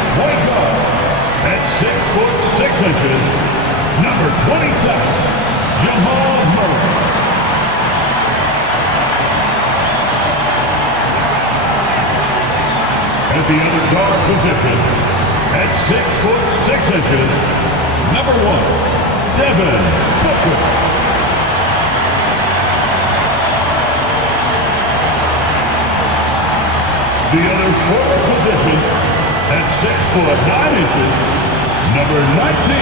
the point guard, at 6'6", number 27, Jamal Murray. At the other guard position, at 6'6", number 1, Devin Booker. The other forward position, at 6'9", number 19.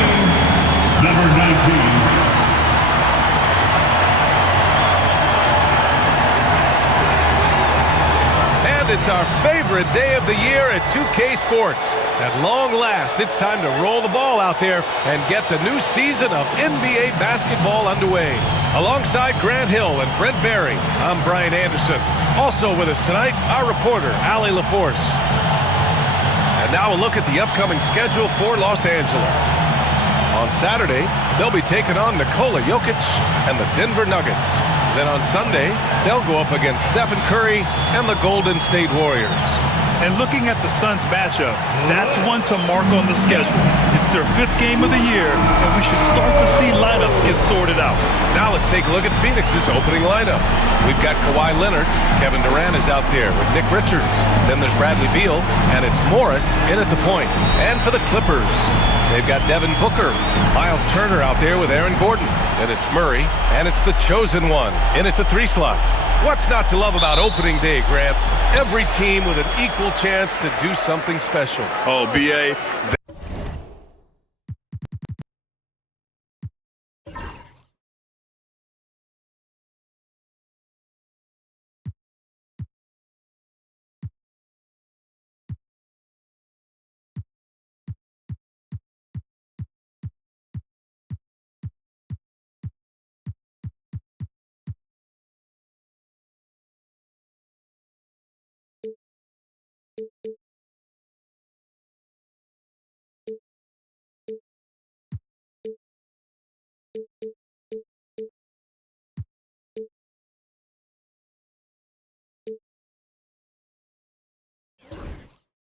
And it's our favorite day of the year at 2K Sports. At long last, it's time to roll the ball out there and get the new season of NBA basketball underway. Alongside Grant Hill and Brent Barry, I'm Brian Anderson. Also with us tonight, our reporter, Allie LaForce. And now a look at the upcoming schedule for Los Angeles. On Saturday, they'll be taking on Nikola Jokic and the Denver Nuggets. Then on Sunday, they'll go up against Stephen Curry and the Golden State Warriors. And looking at the Suns matchup, that's one to mark on the schedule. It's their 5th game of the year, and we should start to see lineups get sorted out. Now let's take a look at Phoenix's opening lineup. We've got Kawhi Leonard. Kevin Durant is out there with Nick Richards. Then there's Bradley Beal, and it's Morris in at the point. And for the Clippers, they've got Devin Booker. Miles Turner out there with Aaron Gordon. Then it's Murray, and it's the chosen one in at the 3 slot. What's not to love about opening day, Grant? Every team with an equal chance to do something special. Oh, B.A.,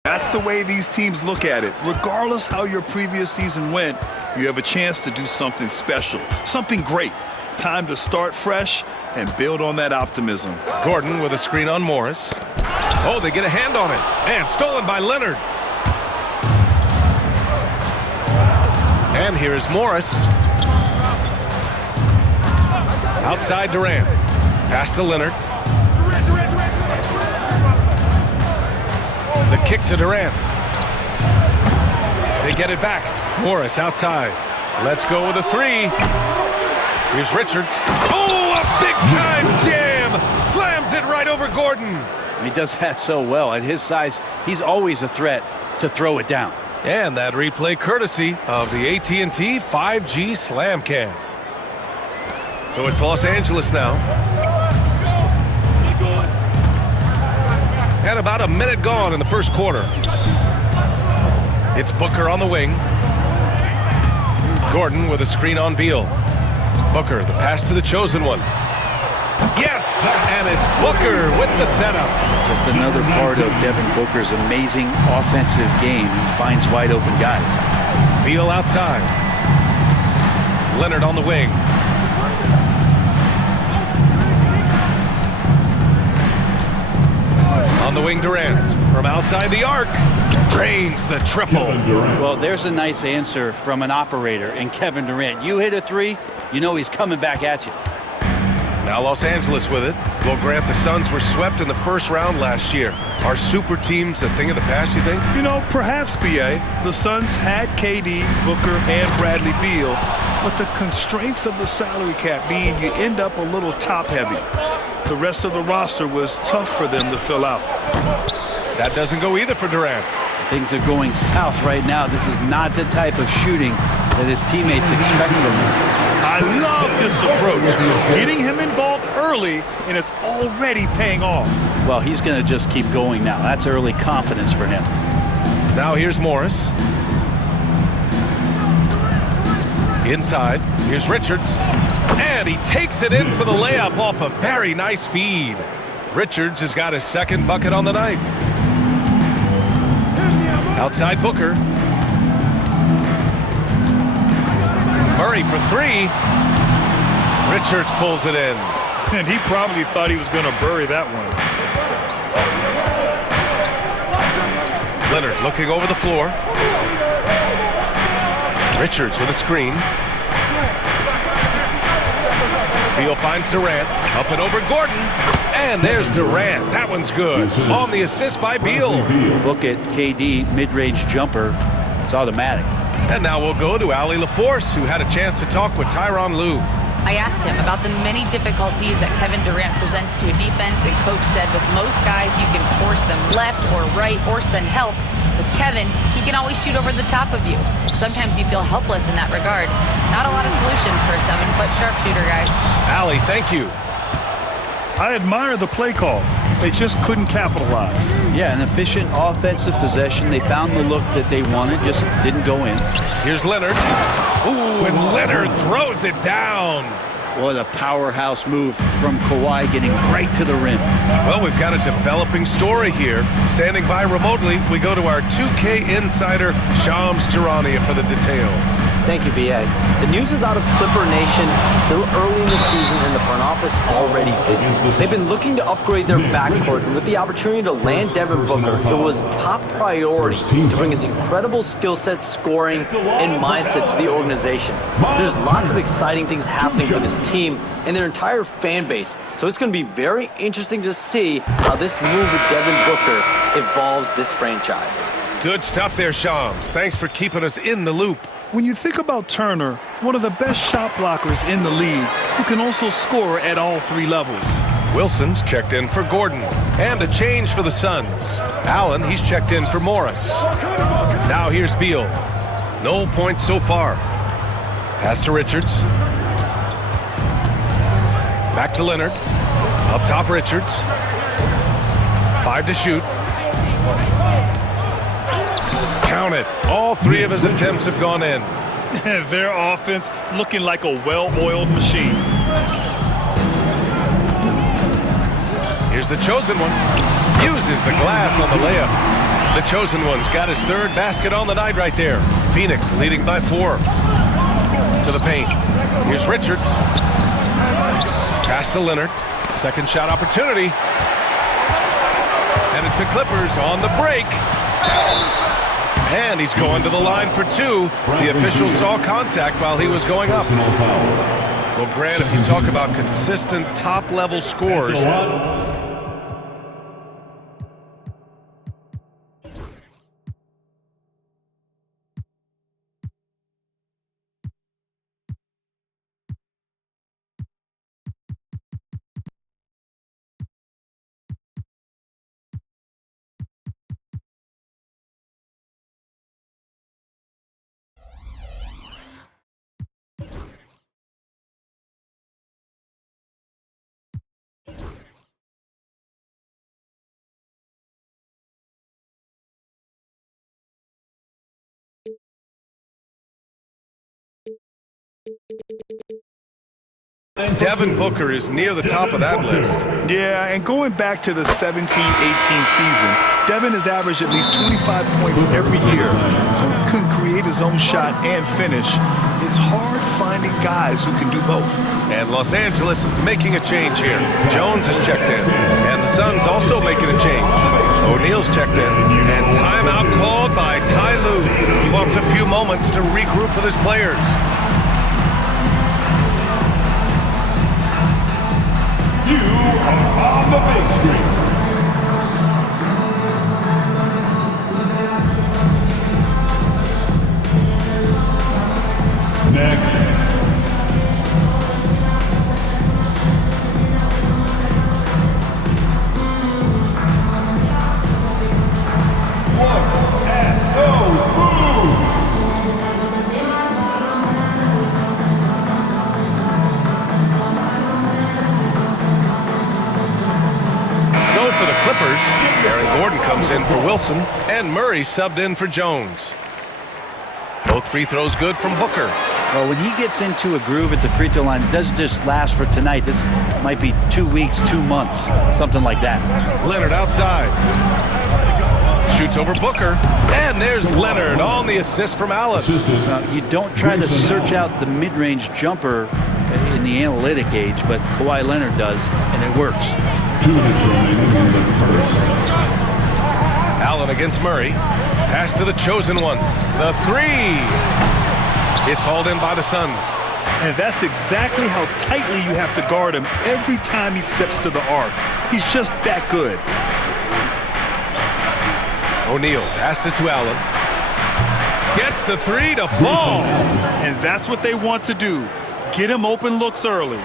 that's the way these teams look at it. Regardless how your previous season went, you have a chance to do something special, something great. Time to start fresh and build on that optimism. Gordon with a screen on Morris. Oh, they get a hand on it. And stolen by Leonard. And here's Morris. Outside Durant. Pass to Leonard. The kick to Durant. They get it back. Morris outside. Let's go with a 3. Here's Richards. Oh, a big-time jam! Slams it right over Gordon. He does that so well. At his size, he's always a threat to throw it down. And that replay courtesy of the AT&T 5G Slam Cam. So it's Los Angeles now. And about a minute gone in the first quarter. It's Booker on the wing. Gordon with a screen on Beal. Booker, the pass to the chosen one. Yes! And it's Booker with the setup. Just another part of Devin Booker's amazing offensive game. He finds wide open guys. Beal outside. Leonard on the wing. On the wing, Durant. From outside the arc. Drains the triple. Well, there's a nice answer from an operator in Kevin Durant. You hit a 3, you know he's coming back at you. Now Los Angeles with it. Well, Grant, the Suns were swept in the first round last year. Are super teams a thing of the past, you think? You know, perhaps, B.A. The Suns had KD, Booker, and Bradley Beal, but the constraints of the salary cap mean you end up a little top-heavy. The rest of the roster was tough for them to fill out. That doesn't go either for Durant. Things are going south right now. This is not the type of shooting that his teammates expect from him. I love this approach. Getting him involved early, and it's already paying off. Well, he's going to just keep going now. That's early confidence for him. Now here's Morris. Inside, here's Richards. And he takes it in for the layup off a very nice feed. Richards has got his second bucket on the night. Outside Booker. Murray for three. Richards pulls it in. And he probably thought he was going to bury that one. Leonard looking over the floor. Richards with a screen. Beal finds Durant. Up and over Gordon. And there's Durant. That one's good. On the assist by Beal. Book it, KD, mid-range jumper. It's automatic. And now we'll go to Allie LaForce, who had a chance to talk with Tyronn Lue. I asked him about the many difficulties that Kevin Durant presents to a defense, and Coach said with most guys, you can force them left or right or send help. With Kevin, he can always shoot over the top of you. Sometimes you feel helpless in that regard. Not a lot of solutions for a 7-foot sharpshooter, guys. Allie, thank you. I admire the play call. They just couldn't capitalize. Yeah, an efficient offensive possession. They found the look that they wanted, just didn't go in. Here's Leonard. Ooh, and Leonard throws it down. What a powerhouse move from Kawhi, getting right to the rim. Well, we've got a developing story here. Standing by remotely, we go to our 2K insider, Shams Charania, for the details. Thank you, B.A. The news is out of Clipper Nation. Still early in the season, and the front office already busy. They've been looking to upgrade their backcourt, and with the opportunity to land Devin Booker, it was top priority to bring his incredible skill set, scoring, and mindset to the organization. There's lots of exciting things happening for this team and their entire fan base, so it's going to be very interesting to see how this move with Devin Booker evolves this franchise. Good stuff there, Shams. Thanks for keeping us in the loop. When you think about Turner, one of the best shot blockers in the league, who can also score at all three levels. Wilson's checked in for Gordon. And a change for the Suns. Allen, he's checked in for Morris. Now here's Beal. No points so far. Pass to Richards. Back to Leonard. Up top, Richards. 5 to shoot. Count it. All 3 of his attempts have gone in. Their offense looking like a well-oiled machine. Here's the chosen one. Uses the glass on the layup. The chosen one's got his 3rd basket on the night right there. Phoenix leading by 4. To the paint. Here's Richards. Pass to Leonard. Second shot opportunity. And it's the Clippers on the break. And he's going to the line for 2. The official saw contact while he was going up. Well, Grant, if you talk about consistent top-level scores, Devin Booker is near the top of that list. Yeah, and going back to the 17-18 season, Devin has averaged at least 25 points every year. Couldn't create his own shot and finish. It's hard finding guys who can do both. And Los Angeles making a change here. Jones is checked in. And the Suns also making a change. O'Neal's checked in. And timeout called by Ty Lue. He wants a few moments to regroup with his players. You are on the big screen. Next. Look at those moves. So for the Clippers, Aaron Gordon comes in for Wilson, and Murray subbed in for Jones. Both free throws good from Booker. Well, when he gets into a groove at the free throw line, it doesn't just last for tonight. This might be 2 weeks, 2 months, something like that. Leonard outside. Shoots over Booker. And there's Leonard on the assist from Allen. You don't try to search out the mid-range jumper in the analytic age, but Kawhi Leonard does, and it works. 2 minutes remaining in the first. Allen against Murray. Pass to the chosen one. The three. It's hauled in by the Suns. And that's exactly how tightly you have to guard him every time he steps to the arc. He's just that good. O'Neal passes to Allen. Gets the three to fall. And that's what they want to do. Get him open looks early.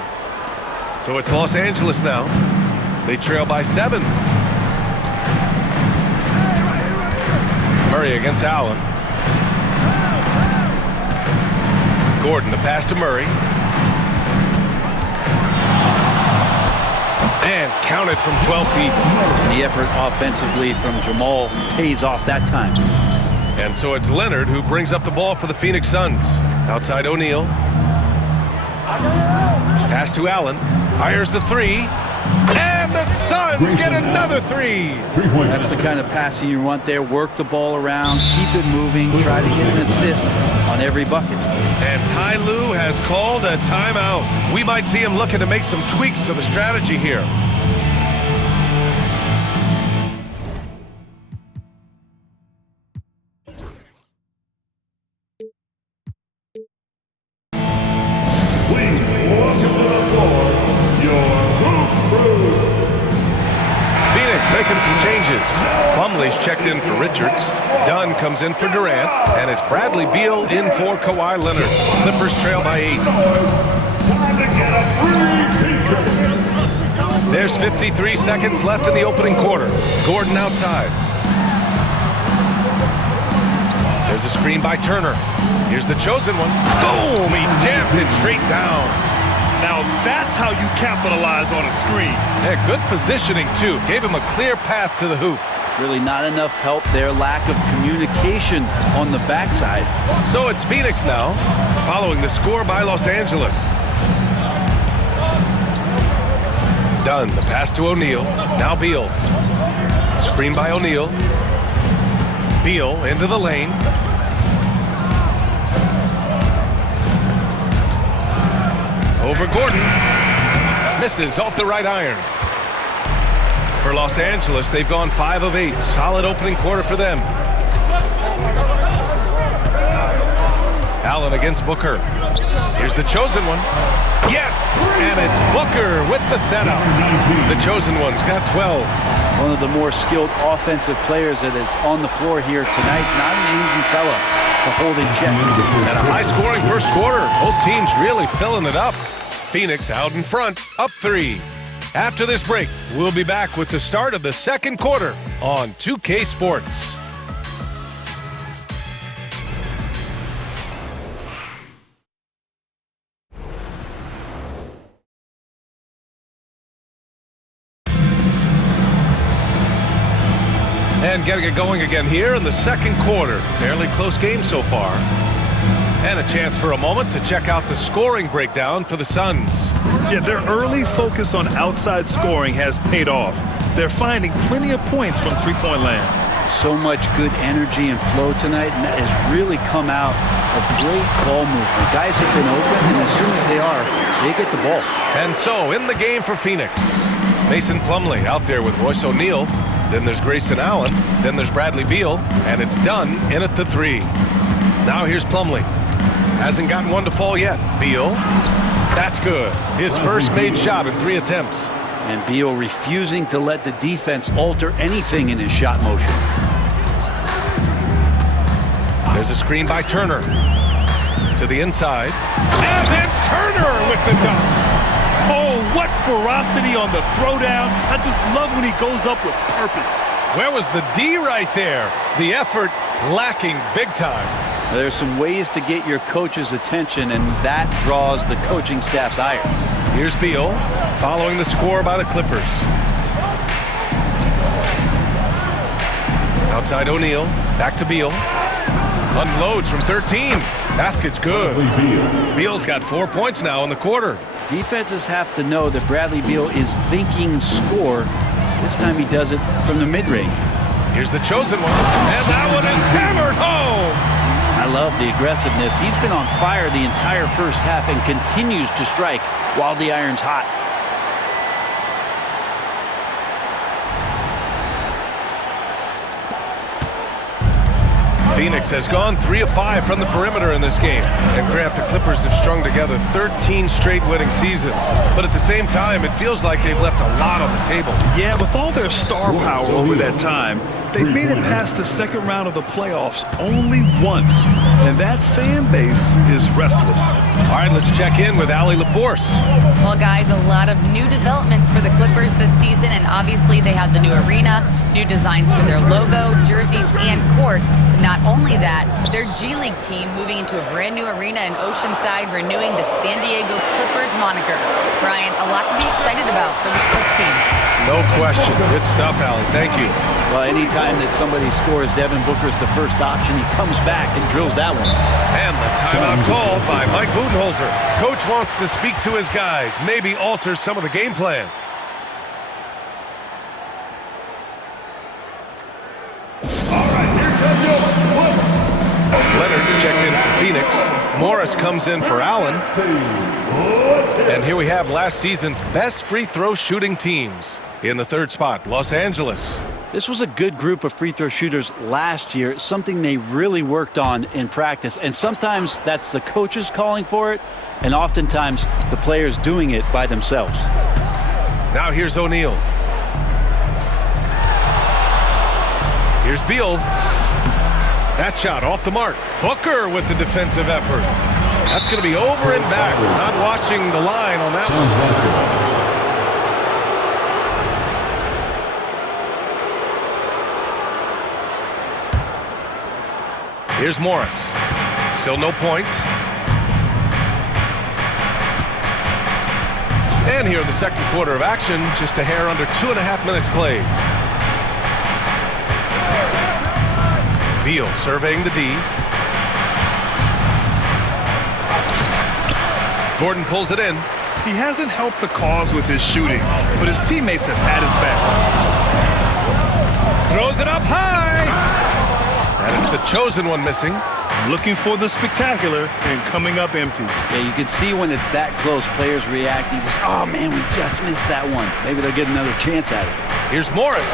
So it's Los Angeles now. They trail by 7. Murray against Allen. Gordon, the pass to Murray. And counted from 12 feet. The effort offensively from Jamal pays off that time. And so it's Leonard who brings up the ball for the Phoenix Suns. Outside O'Neal. Pass to Allen. Fires the three. And the Suns get another three. That's the kind of passing you want there. Work the ball around, keep it moving, try to get an assist on every bucket. And Ty Lue has called a timeout. We might see him looking to make some tweaks to the strategy here. Making some changes. Plumlee's checked in for Richards. Dunn comes in for Durant. And it's Bradley Beal in for Kawhi Leonard. Clippers trail by 8. There's 53 seconds left in the opening quarter. Gordon outside. There's a screen by Turner. Here's the chosen one. Boom! He jams it straight down. Now that's how you capitalize on a screen. Yeah, good positioning, too. Gave him a clear path to the hoop. Really not enough help there. Lack of communication on the backside. So it's Phoenix now, following the score by Los Angeles. Dunn, the pass to O'Neal. Now Beal. Screen by O'Neal. Beal into the lane. Over Gordon. Misses off the right iron. For Los Angeles, they've gone 5 of 8. Solid opening quarter for them. Allen against Booker. Here's the chosen one. Yes! And it's Booker with the setup. The chosen one's got 12. One of the more skilled offensive players that is on the floor here tonight. Not an easy fella to hold in check. And a high-scoring first quarter. Both teams really filling it up. Phoenix out in front, up 3. After this break, we'll be back with the start of the second quarter on 2K Sports. And getting it going again here in the second quarter. Fairly close game so far. And a chance for a moment to check out the scoring breakdown for the Suns. Yeah, their early focus on outside scoring has paid off. They're finding plenty of points from three-point land. So much good energy and flow tonight, and that has really come out of great ball movement. Guys have been open, and as soon as they are, they get the ball. And so, in the game for Phoenix, Mason Plumlee out there with Royce O'Neal. Then there's Grayson Allen. Then there's Bradley Beal. And it's Dunn in at the 3. Now here's Plumlee. Hasn't gotten one to fall yet. Beal. That's good. His first made shot in 3 attempts. And Beal refusing to let the defense alter anything in his shot motion. There's a screen by Turner. To the inside. And then Turner with the dunk. Oh, what ferocity on the throwdown. I just love when he goes up with purpose. Where was the D right there? The effort lacking big time. There's some ways to get your coach's attention, and that draws the coaching staff's ire. Here's Beal, following the score by the Clippers. Outside O'Neal, back to Beal. Unloads from 13. Basket's good. Beal's got 4 points now in the quarter. Defenses have to know that Bradley Beal is thinking score. This time he does it from the mid-range. Here's the chosen one, and that one is hammered home. I love the aggressiveness. He's been on fire the entire first half and continues to strike while the iron's hot. Phoenix has gone 3 of 5 from the perimeter in this game. And Grant, the Clippers have strung together 13 straight winning seasons. But at the same time, it feels like they've left a lot on the table. Yeah, with all their star power over that time, they've made it past the second round of the playoffs only once. And that fan base is restless. All right, let's check in with Allie LaForce. Well, guys, a lot of new developments for the Clippers this season, and obviously they have the new arena, new designs for their logo, jerseys, and court. Not only that, their G League team moving into a brand new arena in Oceanside, renewing the San Diego Clippers moniker. Brian, a lot to be excited about for this Clips team. No question. Good stuff, Allie. Thank you. Well, anytime that somebody scores, Devin Booker's the first option. He comes back and drills that one. And the timeout called by Mike Budenholzer. Coach wants to speak to his guys, maybe alter some of the game plan. Leonard's checked in for Phoenix. Morris comes in for Allen. And here we have last season's best free throw shooting teams. In the third spot, Los Angeles. This was a good group of free throw shooters last year, something they really worked on in practice. And sometimes that's the coaches calling for it, and oftentimes the players doing it by themselves. Now here's O'Neal. Here's Beal. That shot off the mark. Booker with the defensive effort. That's going to be over and back. Not watching the line on that one. Here's Morris. Still no points. And here in the second quarter of action, just a hair under 2.5 minutes played. Beal surveying the D. Gordon pulls it in. He hasn't helped the cause with his shooting, but his teammates have had his back. Throws it up high. And it's the chosen one missing. Looking for the spectacular and coming up empty. Yeah, you can see when it's that close, players reacting. Just, oh man, we just missed that one. Maybe they'll get another chance at it. Here's Morris.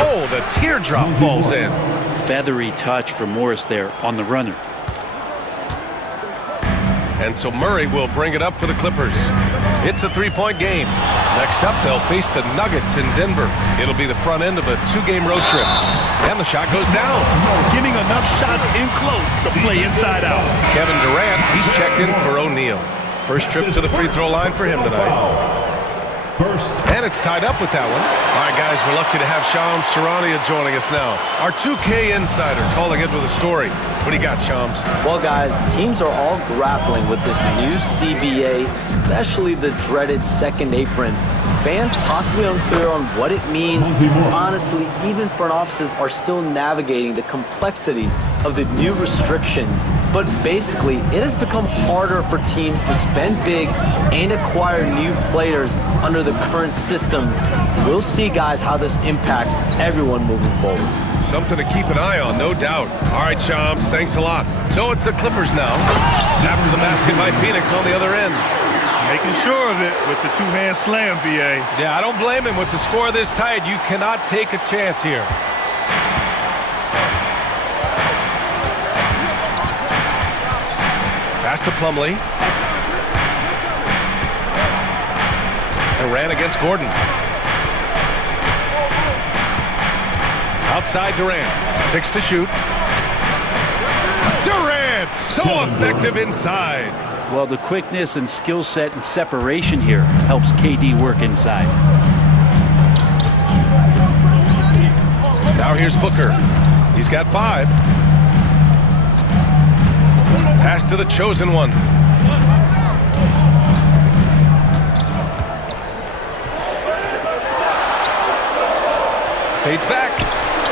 Oh, the teardrop falls in. Feathery touch for Morris there on the runner. And so Murray will bring it up for the Clippers. It's a three-point game. Next up, they'll face the Nuggets in Denver. It'll be the front end of a 2-game road trip. And the shot goes down. Getting enough shots in close to play inside out. Kevin Durant, he's checked in for O'Neal. First trip to the free throw line for him tonight. And it's tied up with that one. All right, guys, we're lucky to have Shams Charania joining us now. Our 2K insider calling in with a story. What do you got, Shams? Well, guys, teams are all grappling with this new CBA, especially the dreaded second apron. Fans possibly unclear on what it means. Honestly, even front offices are still navigating the complexities of the new restrictions. But basically, it has become harder for teams to spend big and acquire new players under the current systems. We'll see, guys, how this impacts everyone moving forward. Something to keep an eye on, no doubt. All right, Shams, thanks a lot. So it's the Clippers now. After the basket by Phoenix on the other end. Making sure of it with the two-hand slam, B.A. Yeah, I don't blame him. With the score this tight, you cannot take a chance here. Pass to Plumlee. Durant against Gordon. Outside Durant. 6 to shoot. Durant! So effective inside. Well, the quickness and skill set and separation here helps KD work inside. Now here's Booker. He's got 5. Pass to the chosen one. Fades back.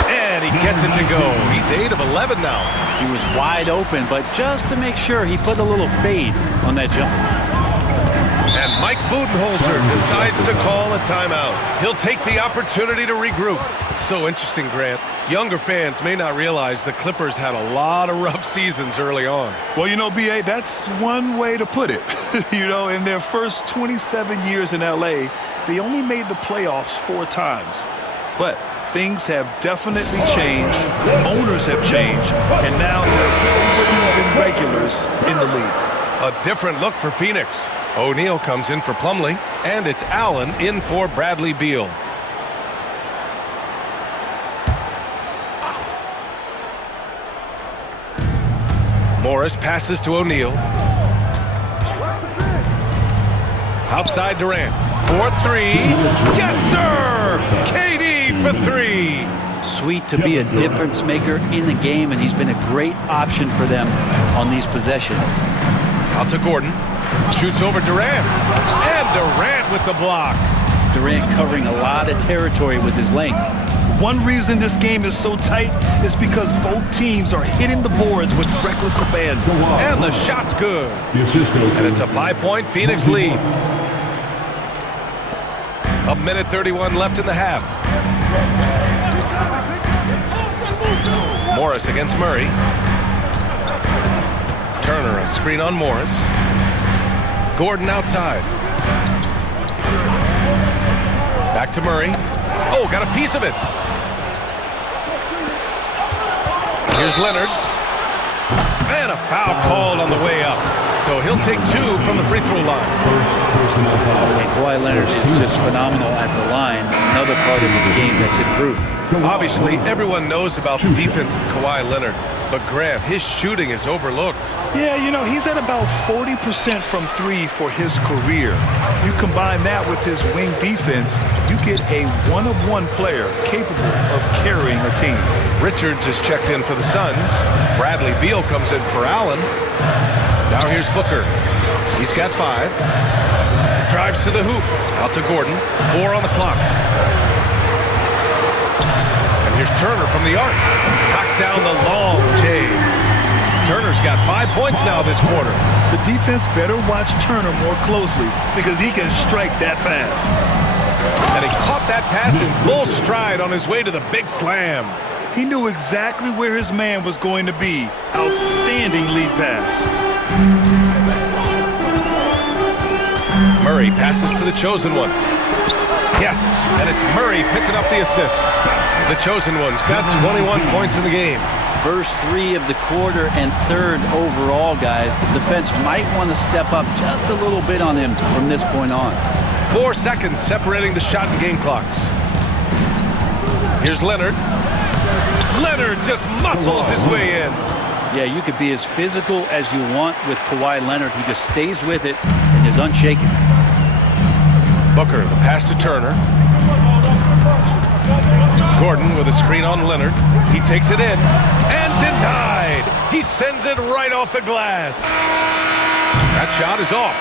And he gets it to go. He's 8 of 11 now. He was wide open, but just to make sure, he put a little fade on that jumper. And Mike Budenholzer decides to call a timeout. He'll take the opportunity to regroup. It's so interesting, Grant. Younger fans may not realize the Clippers had a lot of rough seasons early on. Well, you know, B.A., that's one way to put it. You know, in their first 27 years in L.A., they only made the playoffs 4 times. But things have definitely changed. Owners have changed. And now they're season regulars in the league. A different look for Phoenix. O'Neal comes in for Plumlee, and it's Allen in for Bradley Beal. Morris passes to O'Neal. Outside Durant. For 3. Yes, sir! KD for 3. Sweet to be a difference maker in the game, and he's been a great option for them on these possessions. Out to Gordon. Shoots over Durant. And Durant with the block. Durant covering a lot of territory with his length. One reason this game is so tight is because both teams are hitting the boards with reckless abandon. And the shot's good. And it's a 5-point Phoenix lead. 1:31 left in the half. Morris against Murray. Turner, a screen on Morris. Gordon outside. Back to Murray. Oh, got a piece of it. Here's Leonard. And a foul called on the way up. So he'll take 2 from the free throw line. And Kawhi Leonard is just phenomenal at the line. Another part of his game that's improved. Obviously, everyone knows about the defense of Kawhi Leonard. But Grant, his shooting is overlooked. Yeah, you know, he's at about 40% from 3 for his career. You combine that with his wing defense, you get a one-of-one player capable of carrying a team. Richards is checked in for the Suns. Bradley Beal comes in for Allen. Now here's Booker. He's got 5. Drives to the hoop. Out to Gordon. 4 on the clock. And here's Turner from the arc. Knocks down the long J. Turner's got 5 points now this quarter. The defense better watch Turner more closely because he can strike that fast. And he caught that pass in full stride on his way to the big slam. He knew exactly where his man was going to be. Outstanding lead pass. Murray passes to the chosen one. Yes, and it's Murray picking up the assist. The chosen one's got 21 points in the game. First 3 of the quarter and 3rd overall, guys. The defense might want to step up just a little bit on him from this point on. 4 seconds separating the shot and game clocks. Here's Leonard. Leonard just muscles his way in. Yeah, you could be as physical as you want with Kawhi Leonard. He just stays with it and is unshaken. Booker, the pass to Turner. Gordon with a screen on Leonard. He takes it in and denied. He sends it right off the glass. That shot is off.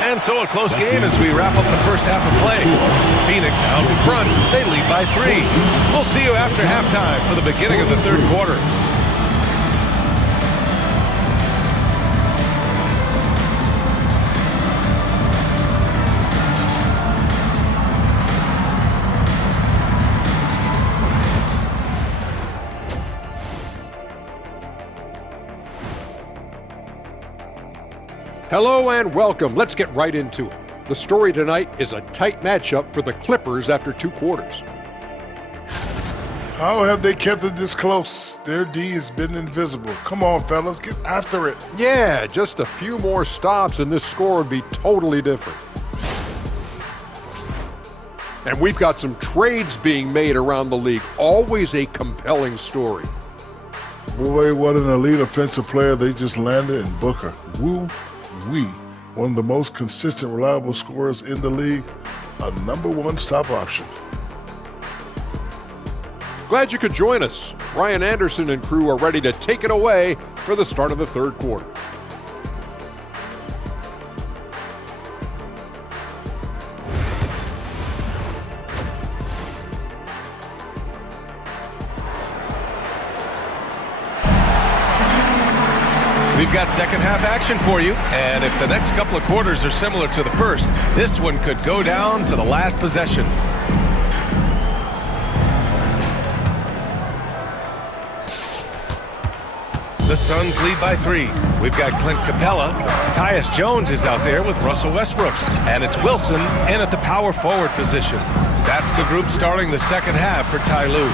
And so a close game as we wrap up the first half of play. Phoenix out in front. They lead by 3. We'll see you after halftime for the beginning of the 3rd quarter. Hello and welcome. Let's get right into it. The story tonight is a tight matchup for the Clippers after 2 quarters. How have they kept it this close? Their D has been invisible. Come on, fellas, get after it. Yeah, just a few more stops and this score would be totally different. And we've got some trades being made around the league. Always a compelling story. Boy, what an elite offensive player they just landed in Booker. Woo-wee. One of the most consistent, reliable scorers in the league. A #1 stop option. Glad you could join us. Ryan Anderson and crew are ready to take it away for the start of the 3rd quarter. We've got second half action for you, and if the next couple of quarters are similar to the first, this one could go down to the last possession. The Suns lead by 3. We've got Clint Capella. Tyus Jones is out there with Russell Westbrook. And it's Wilson in at the power forward position. That's the group starting the second half for Ty Lue.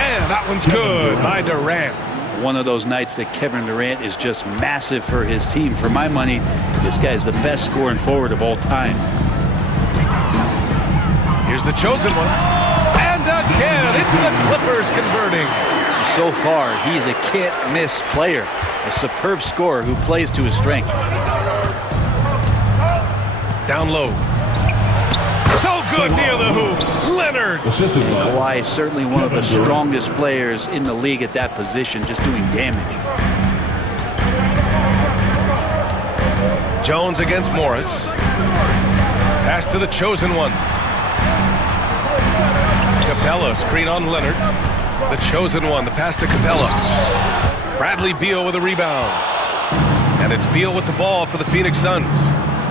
And that one's good by Durant. One of those nights that Kevin Durant is just massive for his team. For my money, this guy is the best scoring forward of all time. Here's the chosen one. And again, it's the Clippers converting. So far, he's a can't-miss player, a superb scorer who plays to his strength. Down low. So good near the hoop. Leonard. And Kawhi is certainly one of the strongest players in the league at that position, just doing damage. Jones against Morris. Pass to the chosen one. Capella, screen on Leonard. The chosen one, the pass to Capella. Bradley Beal with a rebound. And it's Beal with the ball for the Phoenix Suns.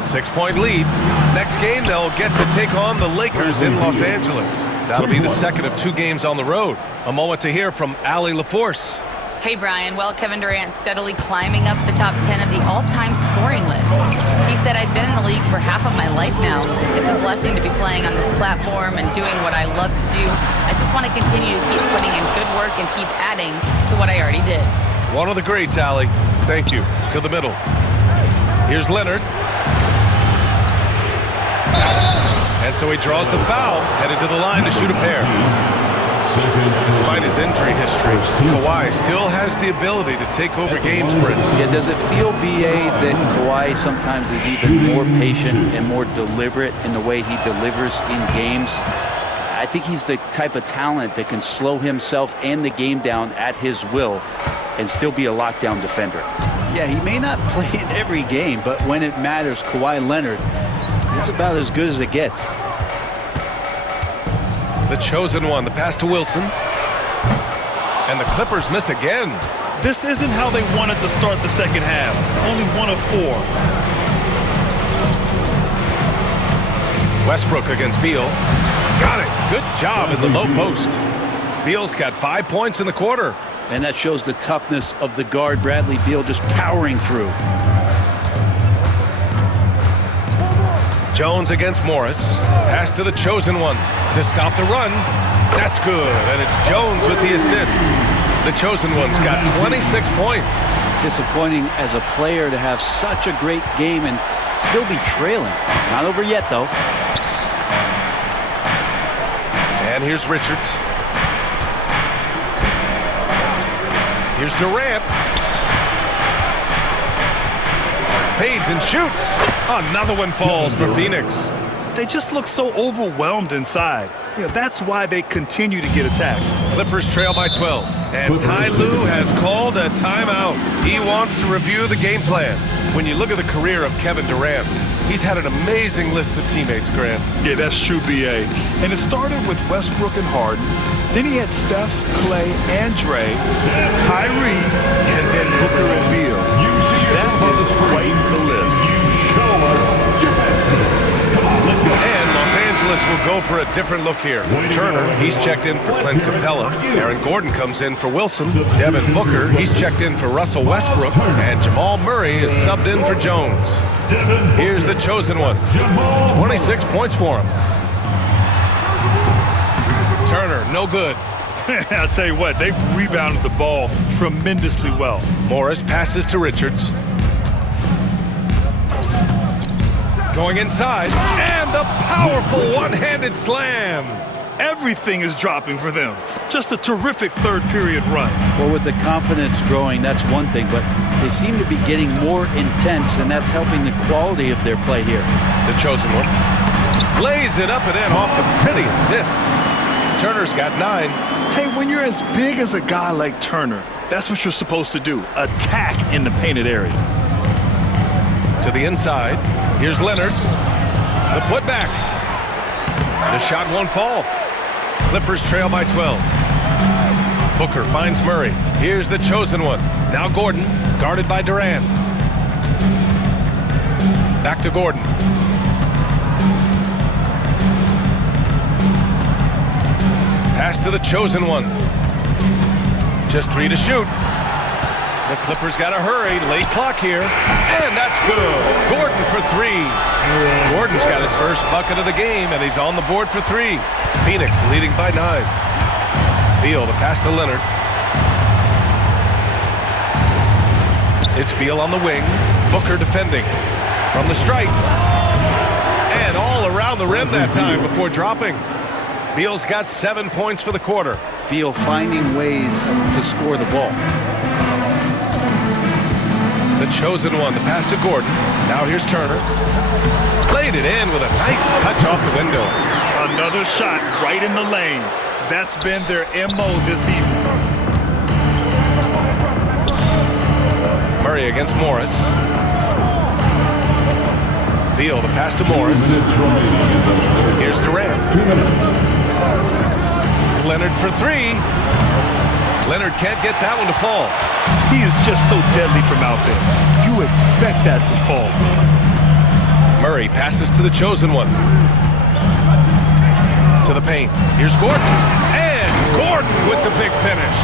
6-point lead. Next game, they'll get to take on the Lakers in Los Angeles. That'll be the second of 2 games on the road. A moment to hear from Allie LaForce. Hey, Brian. Well, Kevin Durant steadily climbing up the top 10 of the all-time scoring list. He said, I've been in the league for half of my life now. It's a blessing to be playing on this platform and doing what I love to do. I just want to continue to keep putting in good work and keep adding to what I already did. One of the greats, Allie. Thank you. To the middle. Here's Leonard. And so he draws the foul, headed to the line to shoot a pair. Despite his injury history, Kawhi still has the ability to take over games, Brent. Yeah, does it feel, B.A., that Kawhi sometimes is even more patient and more deliberate in the way he delivers in games? I think he's the type of talent that can slow himself and the game down at his will and still be a lockdown defender. Yeah, he may not play in every game, but when it matters, Kawhi Leonard is about as good as it gets. The chosen one, the pass to Wilson. And the Clippers miss again. This isn't how they wanted to start the second half. Only 1 of 4. Westbrook against Beal. Got it. Good job in the low post. Beal's got 5 points in the quarter. And that shows the toughness of the guard, Bradley Beal, just powering through. Jones against Morris. Pass to the chosen one to stop the run. That's good. And it's Jones with the assist. The chosen one's got 26 points. Disappointing as a player to have such a great game and still be trailing. Not over yet, though. And here's Richards. Here's Durant. Fades and shoots. Another one falls for Phoenix. They just look so overwhelmed inside. You know, that's why they continue to get attacked. Clippers trail by 12. And Ty Lue has called a timeout. He wants to review the game plan. When you look at the career of Kevin Durant, he's had an amazing list of teammates, Grant. Yeah, that's true, B.A. And it started with Westbrook and Harden. Then he had Steph, Clay, and Dre, Kyrie, and then Booker and Beal. That is quite the list. And Los Angeles will go for a different look here. Turner, he's checked in for Clint Capella. Aaron Gordon comes in for Wilson. Devin Booker, he's checked in for Russell Westbrook. And Jamal Murray is subbed in for Jones. Here's the chosen one. 26 points for him. Turner, no good. I'll tell you what, they've rebounded the ball tremendously well. Morris passes to Richards. Going inside, and the powerful one-handed slam. Everything is dropping for them. Just a terrific third-period run. Well, with the confidence growing, that's one thing, but they seem to be getting more intense, and that's helping the quality of their play here. The chosen one. Lays it up and in off the pretty assist. Turner's got 9. Hey, when you're as big as a guy like Turner, that's what you're supposed to do. Attack in the painted area. To the inside. Here's Leonard. The putback. The shot won't fall. Clippers trail by 12. Booker finds Murray. Here's the chosen one. Now Gordon guarded by Durant. Back to Gordon. Pass to the chosen one. Just 3 to shoot. The Clippers got to hurry. Late clock here. And that's good. Gordon for 3. Gordon's got his first bucket of the game, and he's on the board for 3. Phoenix leading by 9. Beal, the pass to Leonard. It's Beal on the wing. Booker defending. From the stripe. And all around the rim that time before dropping. Beal's got 7 points for the quarter. Beal finding ways to score the ball. The chosen one, the pass to Gordon. Now here's Turner. Played it in with a nice touch off the window. Another shot right in the lane. That's been their MO this evening. Murray against Morris. Beal, the pass to Morris. Here's Durant. Leonard for 3. Leonard can't get that one to fall. He is just so deadly from out there. You expect that to fall. Murray passes to the chosen one. To the paint. Here's Gordon. And Gordon with the big finish.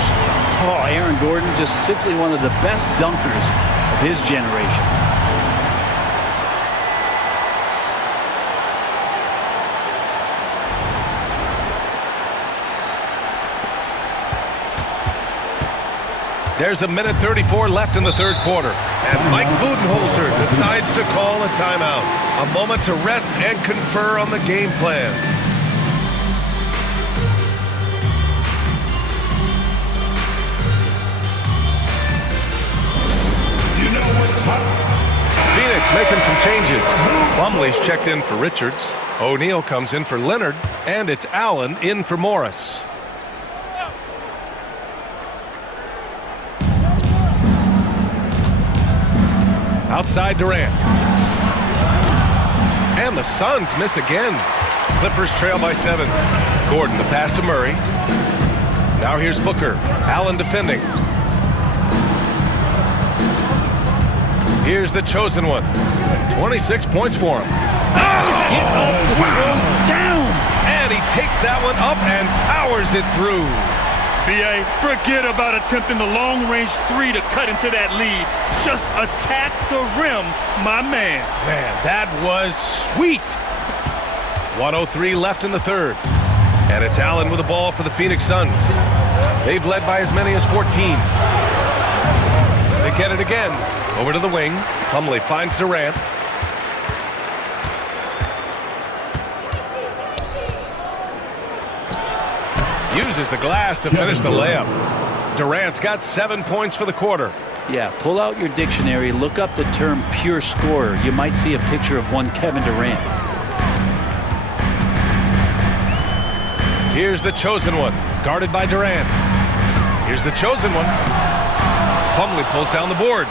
Oh, Aaron Gordon, just simply one of the best dunkers of his generation. There's 1:34 left in the third quarter. And Mike Budenholzer decides to call a timeout. A moment to rest and confer on the game plan. Phoenix making some changes. Plumlee's checked in for Richards. O'Neal comes in for Leonard. And it's Allen in for Morris. Outside Durant. And the Suns miss again. Clippers trail by 7. Gordon, the pass to Murray. Now here's Booker. Allen defending. Here's the chosen one. 26 points for him. Get up to throw down. And he takes that one up and powers it through. B.A., forget about attempting the long-range 3 to cut into that lead. Just attack the rim, my man. Man, that was sweet. 1:03 left in the third. And it's Allen with the ball for the Phoenix Suns. They've led by as many as 14. They get it again. Over to the wing. Plumlee finds Durant. Uses the glass to finish the layup. Durant's got 7 points for the quarter. Yeah, pull out your dictionary, look up the term pure scorer. You might see a picture of one Kevin Durant. Here's the chosen one, guarded by Durant. Here's the chosen one. Plumlee pulls down the board.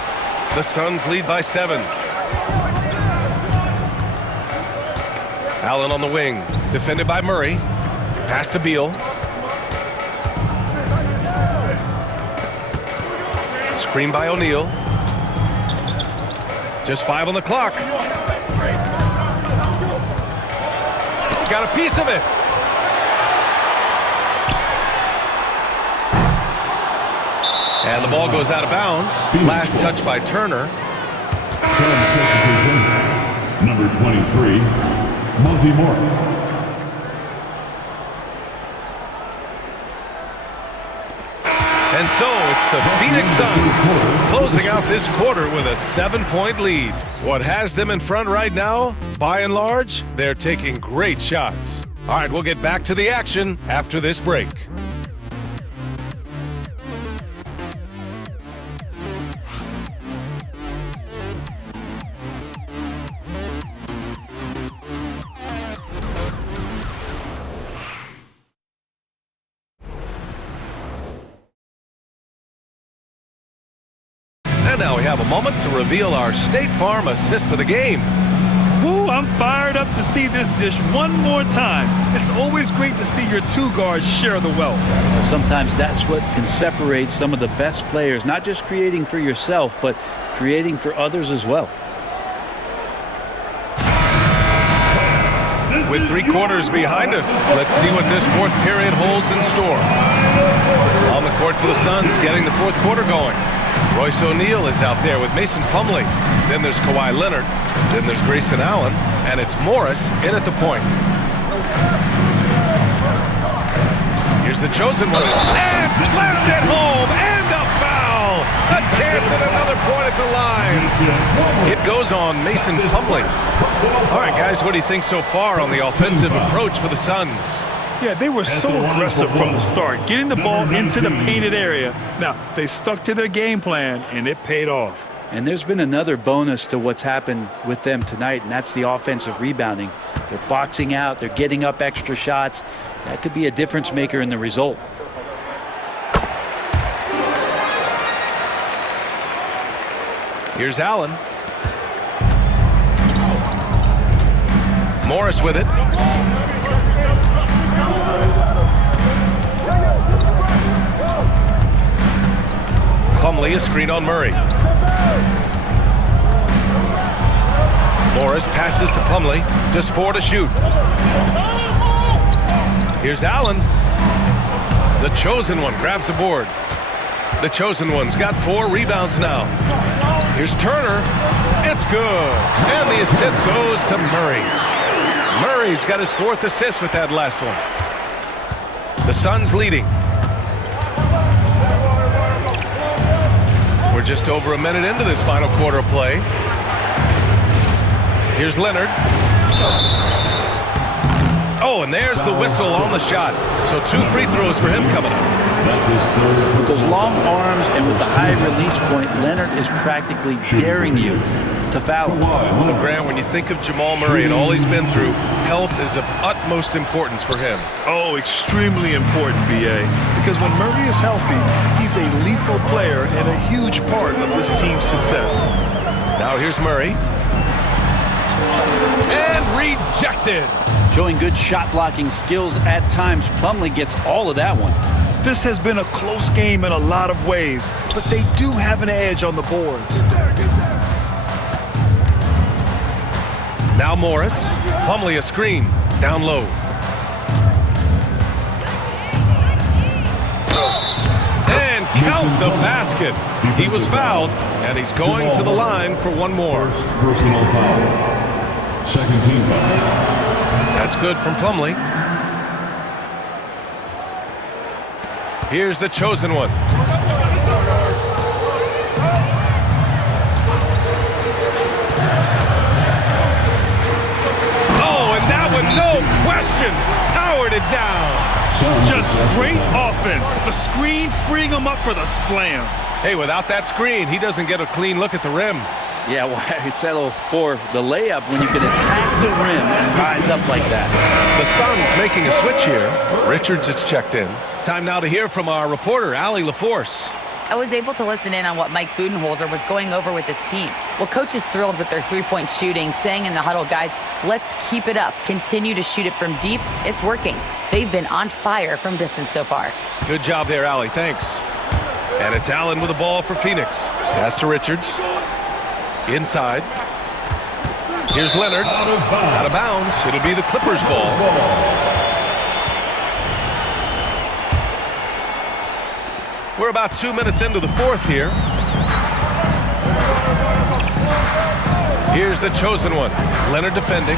The Suns lead by 7. Allen on the wing, defended by Murray. Pass to Beal. Screen by O'Neal. Just 5 on the clock. Got a piece of it. And the ball goes out of bounds. Last touch by Turner. Number 23, Monty Morris. And so it's the Phoenix Suns closing out this quarter with a 7-point lead. What has them in front right now, by and large, they're taking great shots. All right, we'll get back to the action after this break. And now we have a moment to reveal our State Farm assist of the game. Woo, I'm fired up to see this dish one more time. It's always great to see your two guards share the wealth. Sometimes that's what can separate some of the best players, not just creating for yourself, but creating for others as well. With 3 quarters behind us, let's see what this fourth period holds in store. On the court for the Suns, getting the fourth quarter going. Royce O'Neal is out there with Mason Plumlee. Then there's Kawhi Leonard. Then there's Grayson Allen. And it's Morris in at the point. Here's the chosen one. And slammed it home. And a foul. A chance at another point at the line. It goes on Mason Plumlee. All right, guys, what do you think so far on the offensive approach for the Suns? Yeah, they were so aggressive from the start, getting the ball into the painted area. Now, they stuck to their game plan, and it paid off. And there's been another bonus to what's happened with them tonight, and that's the offensive rebounding. They're boxing out. They're getting up extra shots. That could be a difference maker in the result. Here's Allen. Morris with it. Plumlee, a screen on Murray. Morris passes to Plumlee. Just 4 to shoot. Here's Allen. The chosen one grabs a board. The chosen one's got 4 rebounds now. Here's Turner. It's good. And the assist goes to Murray. Murray's got his 4th assist with that last one. The Suns leading. We're just over a minute into this final quarter of play. Here's Leonard. Oh, and there's the whistle on the shot. So 2 free throws for him coming up. With those long arms and with the high release point, Leonard is practically daring you to foul him. Well, Grant, when you think of Jamal Murray and all he's been through, health is of utmost importance for him. Oh, extremely important, B.A. Because when Murray is healthy, he's a lethal player and a huge part of this team's success. Now here's Murray. And rejected. Showing good shot blocking skills at times. Plumlee gets all of that one. This has been a close game in a lot of ways, but they do have an edge on the boards. Now Morris. Plumlee a screen. Down low. And count the basket. He was fouled, and he's going to the line for one more. Personal foul. Second team foul. That's good from Plumlee. Here's the chosen one. Oh, and that one, no question, powered it down. Just great offense. The screen freeing him up for the slam. Hey, without that screen, he doesn't get a clean look at the rim. Yeah, why settle for the layup when you can attack the rim and rise up like that? The Suns making a switch here. Richards is checked in. Time now to hear from our reporter, Allie LaForce. I was able to listen in on what Mike Budenholzer was going over with his team. Well, coach is thrilled with their three-point shooting, saying in the huddle, guys, let's keep it up. Continue to shoot it from deep. It's working. They've been on fire from distance so far. Good job there, Allie. Thanks. And it's Allen with the ball for Phoenix. Pass to Richards. Inside. Here's Leonard. Out of bounds. It'll be the Clippers' ball. We're about 2 minutes into the fourth here. Here's the chosen one. Leonard defending.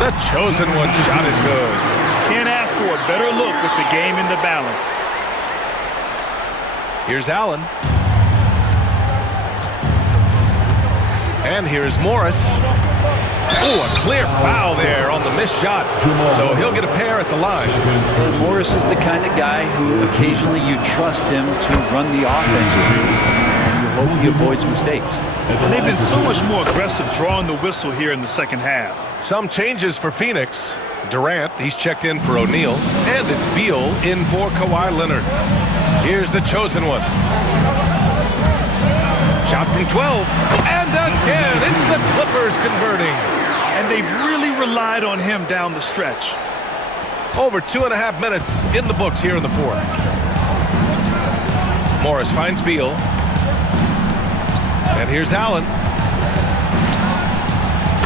The chosen one shot is good. Can't ask for a better look with the game in the balance. Here's Allen. And here's Morris. Oh, a clear foul there on the missed shot. So he'll get a pair at the line. And Morris is the kind of guy who occasionally you trust him to run the offense and you hope he avoids mistakes. And they've been so much more aggressive drawing the whistle here in the second half. Some changes for Phoenix. Durant, he's checked in for O'Neal. And it's Beal in for Kawhi Leonard. Here's the chosen one. Shot from 12. And again, it's the Clippers converting. and they've really relied on him down the stretch. Over 2.5 minutes in the books here in the fourth. Morris finds Beal. And here's Allen.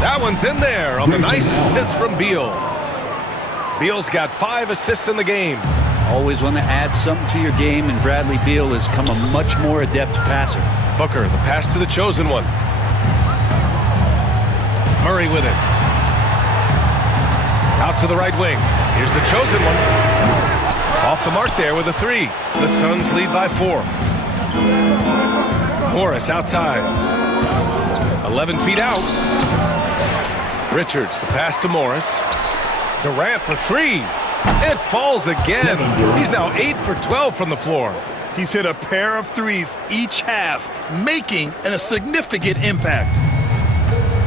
That one's in there on the nice assist from Beal. Beal's got 5 assists in the game. Always want to add something to your game, and Bradley Beal has come a much more adept passer. Booker, the pass to the chosen one. Murray with it. Out to the right wing. Here's the chosen one. Off the mark there with a 3. The Suns lead by 4. Morris outside. 11 feet out. Richards, the pass to Morris. Durant for 3. It falls again. He's now 8 for 12 from the floor. He's hit a pair of threes each half, making a significant impact.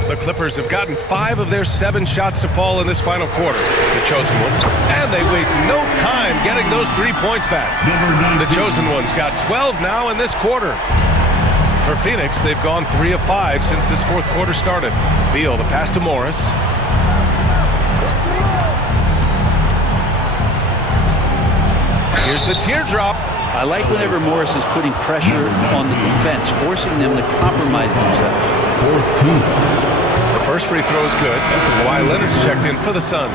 The Clippers have gotten 5 of their 7 shots to fall in this final quarter. The chosen one. And they waste no time getting those 3 points back. The chosen one's got 12 now in this quarter. For Phoenix, they've gone 3 of 5 since this fourth quarter started. Beal, the pass to Morris. Here's the teardrop. I like whenever Morris is putting pressure on the defense, forcing them to compromise themselves. The first free throw is good. Kawhi Leonard's checked in for the Suns.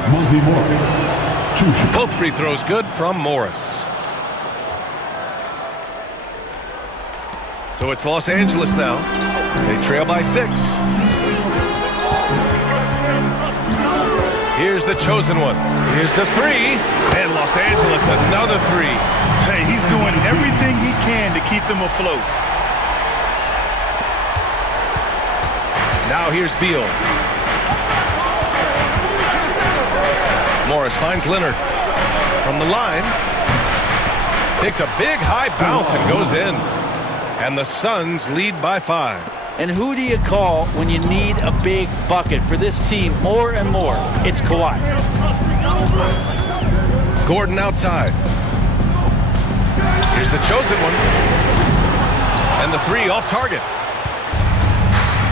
Both free throws good from Morris. So it's Los Angeles now. They trail by 6. Here's the chosen one. Here's the 3. And Los Angeles another 3. Hey, he's doing everything he can to keep them afloat. Now here's Beal. Morris finds Leonard from the line. Takes a big high bounce and goes in. And the Suns lead by 5. And who do you call when you need a big bucket for this team more and more? It's Kawhi. Gordon outside. Here's the chosen one. And the 3 off target.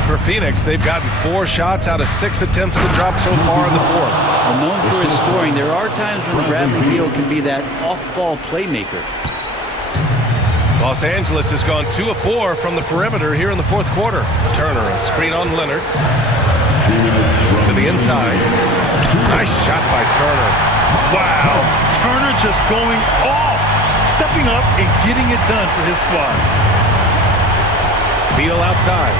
For Phoenix, they've gotten 4 shots out of 6 attempts to drop so far in the fourth. Well, known for his scoring, there are times when Bradley Beal can be that off-ball playmaker. Los Angeles has gone 2 of 4 from the perimeter here in the fourth quarter. Turner, a screen on Leonard. To the inside. Nice shot by Turner. Wow, Turner just going off, stepping up and getting it done for his squad. Beal outside.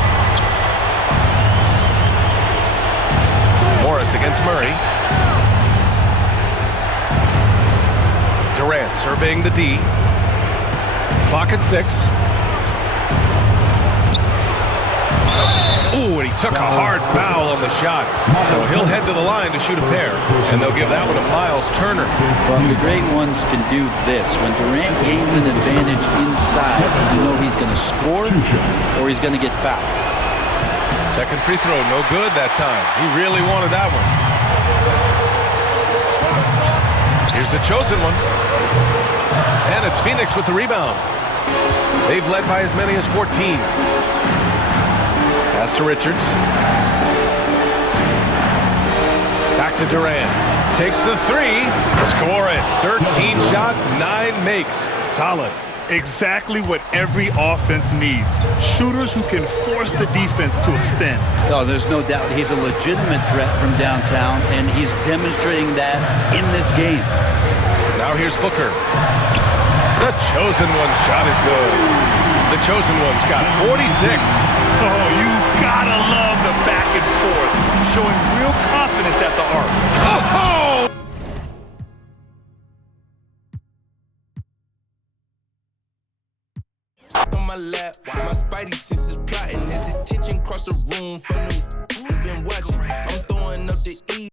Morris against Murray. Durant surveying the D. Clock at 6. Ooh, and he took a hard foul on the shot. So he'll head to the line to shoot a pair. And they'll give that one to Miles Turner. Well, the great ones can do this. When Durant gains an advantage inside, you know he's going to score or he's going to get fouled. Second free throw, no good that time. He really wanted that one. Here's the chosen one. And it's Phoenix with the rebound. They've led by as many as 14. Pass to Richards. Back to Durant. Takes the 3. Score it. 13 shots, 9 makes. Solid. Exactly what every offense needs. Shooters who can force the defense to extend. Oh, there's no doubt he's a legitimate threat from downtown, and he's demonstrating that in this game. Now here's Booker. The chosen one shot is good. The chosen one's got 46. Oh, you gotta love the back and forth, showing real confidence at the arc. Oh! On my lap, my spidey senses plotting. His attention across the room from them who's been watching. I'm throwing up the E.